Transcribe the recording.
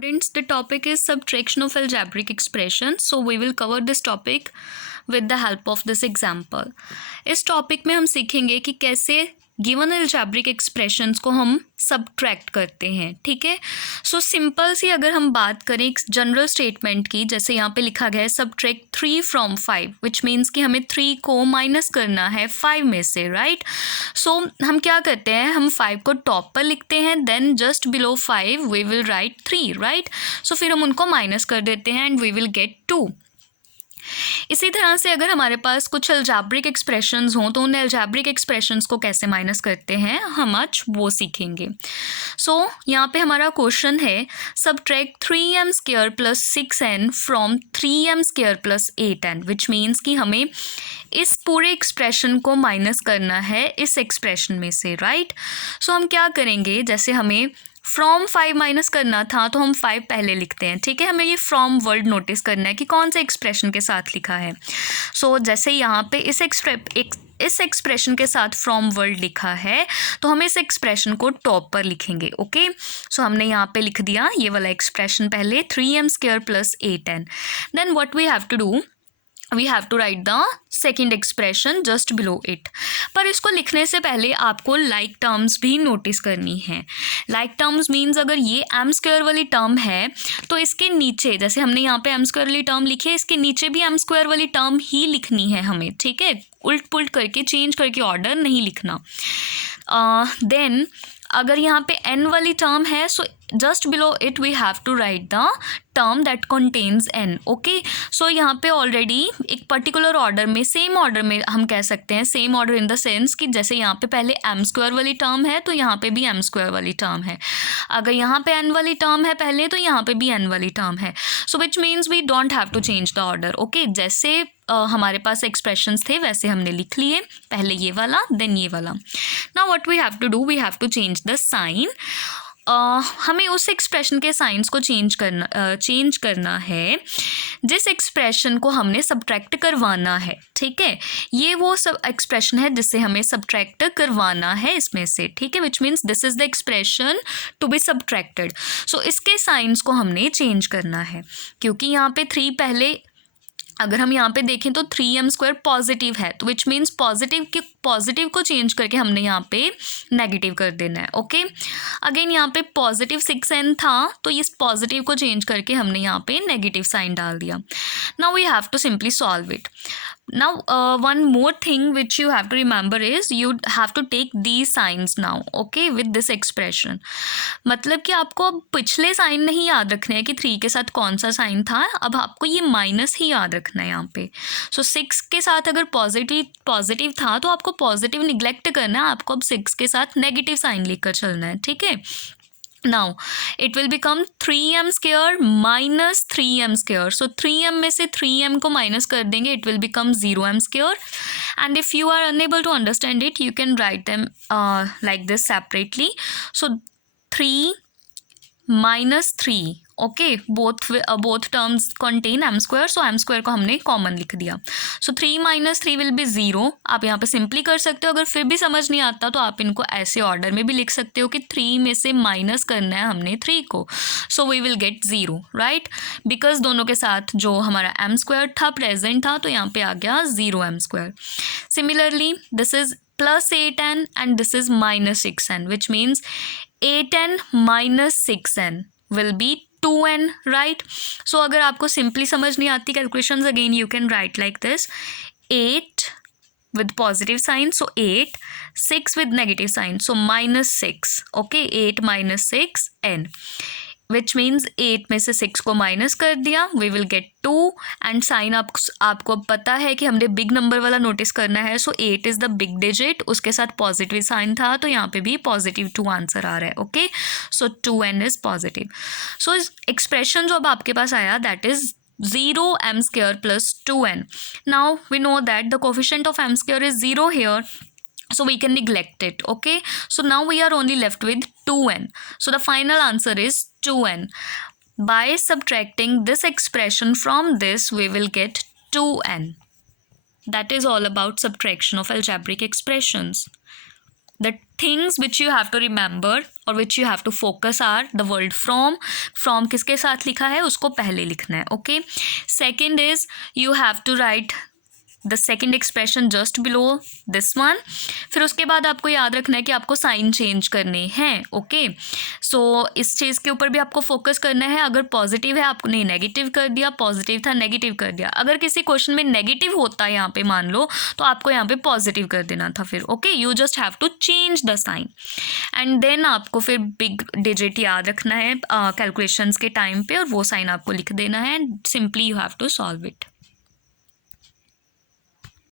Students, the topic is subtraction of algebraic expressions. So we will cover this topic with the help of this example. इस topic में हम सीखेंगे कि कैसे given algebraic expressions को हम सब्ट्रैक्ट करते हैं. ठीक है. सो सिंपल सी अगर हम बात करें एक जनरल स्टेटमेंट की, जैसे यहाँ पे लिखा गया है सब्ट्रैक्ट 3 फ्रॉम 5, विच मीन्स कि हमें 3 को माइनस करना है 5 में से, राइट. सो हम क्या करते हैं, हम 5 को टॉप पर लिखते हैं, then just below 5 we will write 3, right. So फिर हम उनको माइनस कर देते हैं एंड वी विल गेट 2. इसी तरह से अगर हमारे पास कुछ अलजेब्रिक एक्सप्रेशंस हों तो उन अलजेब्रिक एक्सप्रेशंस को कैसे माइनस करते हैं हम आज वो सीखेंगे. सो यहाँ पे हमारा क्वेश्चन है subtract 3m square plus 6n from 3m square plus 8n, which means कि हमें इस पूरे एक्सप्रेशन को माइनस करना है इस एक्सप्रेशन में से, राइट. सो हम क्या करेंगे, जैसे हमें फ्रॉम 5 माइनस करना था तो हम 5 पहले लिखते हैं. ठीक है. हमें ये फ्रॉम वर्ड नोटिस करना है कि कौन से एक्सप्रेशन के साथ लिखा है. सो जैसे यहाँ पे इस एक्सप्रेशन के साथ फ्रॉम वर्ड लिखा है तो हम इस एक्सप्रेशन को टॉप पर लिखेंगे. ओके. सो हमने यहाँ पे लिख दिया ये वाला एक्सप्रेशन पहले 3m square plus 8n. Then what we have to do, we have to write the second expression just below it. पर इसको लिखने से पहले आपको लाइक टर्म्स भी नोटिस करनी है. लाइक टर्म्स मीन्स अगर ये एम स्क्वायर वाली टर्म है तो इसके नीचे, जैसे हमने यहाँ पे एम स्क्वायर वाली टर्म लिखी है, इसके नीचे भी एम स्क्वायर वाली टर्म ही लिखनी है हमें. ठीक है. उल्ट पुल्ट करके चेंज करके ऑर्डर नहीं लिखना. देन अगर यहाँ पे n वाली टर्म है so just below it we have to write the term that contains n. Okay. So यहाँ पे ऑलरेडी एक पर्टिकुलर ऑर्डर में, सेम ऑर्डर में हम कह सकते हैं, same order in the sense कि जैसे यहाँ पे पहले m स्क्वायर वाली टर्म है तो यहाँ पे भी m स्क्वायर वाली टर्म है. अगर यहाँ पे n वाली टर्म है पहले तो यहाँ पे भी n वाली टर्म है. So which means we don't have to change the order. Okay. जैसे हमारे पास एक्सप्रेशंस थे वैसे हमने लिख लिए, पहले ये वाला देन ये वाला. Now what we have to do, we have to change the sign. हमें उस एक्सप्रेशन के साइंस को चेंज करना है जिस एक्सप्रेशन को हमने सब्ट्रैक्ट करवाना है. ठीक है. ये वो सब एक्सप्रेशन है जिससे हमें सब्ट्रैक्ट करवाना है इसमें से. ठीक है. Which means this is the expression to be subtracted. So इसके साइंस को हमने चेंज करना है क्योंकि यहाँ पे 3 पहले, अगर हम यहाँ पे देखें तो 3m स्क्वायर पॉजिटिव है तो विच मीन्स पॉजिटिव को चेंज करके हमने यहाँ पे नेगेटिव कर देना है. ओके. अगेन यहाँ पे पॉजिटिव 6n था तो इस पॉजिटिव को चेंज करके हमने यहाँ पे नेगेटिव साइन डाल दिया. Now we have to simply solve it. Now one more thing which you have to remember is you have to take these signs now, okay, with this expression. मतलब कि आपको अब पिछले साइन नहीं याद रखने हैं कि 3 के साथ कौन सा साइन था, अब आपको ये माइनस ही याद रखना है यहाँ पे. सो 6 के साथ अगर पॉजिटिव था तो आपको पॉजिटिव निग्लेक्ट करना है, आपको अब 6 के साथ नेगेटिव साइन लेकर चलना है. ठीक है. Now it will become 3m square minus 3m square. So 3m में से 3m को माइनस कर देंगे, it will become 0m square. And if you are unable to understand it, you can write them like this separately. So 3 minus 3. Okay. Both terms contain m square, so m square को हमने common लिख दिया. So 3 minus 3 will be 0. आप यहाँ पे simply कर सकते हो. अगर फिर भी समझ नहीं आता तो आप इनको ऐसे ऑर्डर में भी लिख सकते हो कि 3 में से माइनस करना है हमने 3 को, so we will get 0, right. Because दोनों के साथ जो हमारा m स्क्वायर था प्रेजेंट था तो यहाँ पे आ गया 0m square. Similarly this is plus 8n and this is minus 6n, which means 8n minus 6n will be 2n, right. So अगर आपको सिंपली समझ नहीं आती calculations, again you can write like this 8 with positive sign, so 8, 6 with negative sign, so minus 6. okay. 8 minus 6n, which means 8 में से 6 को minus कर दिया, we will get 2. And sign आपको पता है कि हमने बिग नंबर वाला नोटिस करना है, सो 8 इज़ द बिग डिजिट, उसके साथ पॉजिटिव साइन था तो यहाँ पे भी पॉजिटिव 2 आंसर आ रहा है. Okay. So 2n is positive. So expression जो अब आपके पास आया that is 0m square plus 2n. Now we know that the coefficient of m square is 0 here, so we can neglect it. Okay. So now we are only left with 2n. So the final answer is 2n. By subtracting this expression from this, we will get 2n. That is all about subtraction of algebraic expressions. The things which you have to remember और which you have to focus are the word from किसके साथ लिखा है उसको पहले लिखना है. ओके. Second is you have to write the second expression just below this one. फिर उसके बाद आपको याद रखना है कि आपको साइन चेंज करने हैं. ओके. सो इस चीज़ के ऊपर भी आपको फोकस करना है. अगर पॉजिटिव है आपने नेगेटिव कर दिया, पॉजिटिव था नेगेटिव कर दिया. अगर किसी क्वेश्चन में नेगेटिव होता है यहाँ पे मान लो, तो आपको यहाँ पे पॉजिटिव कर देना था फिर. Okay. You just have to change the sign and then आपको फिर बिग डिजिट याद रखना है कैलकुलेशंस के टाइम पे और वो साइन आपको लिख देना है and simply you have to solve it.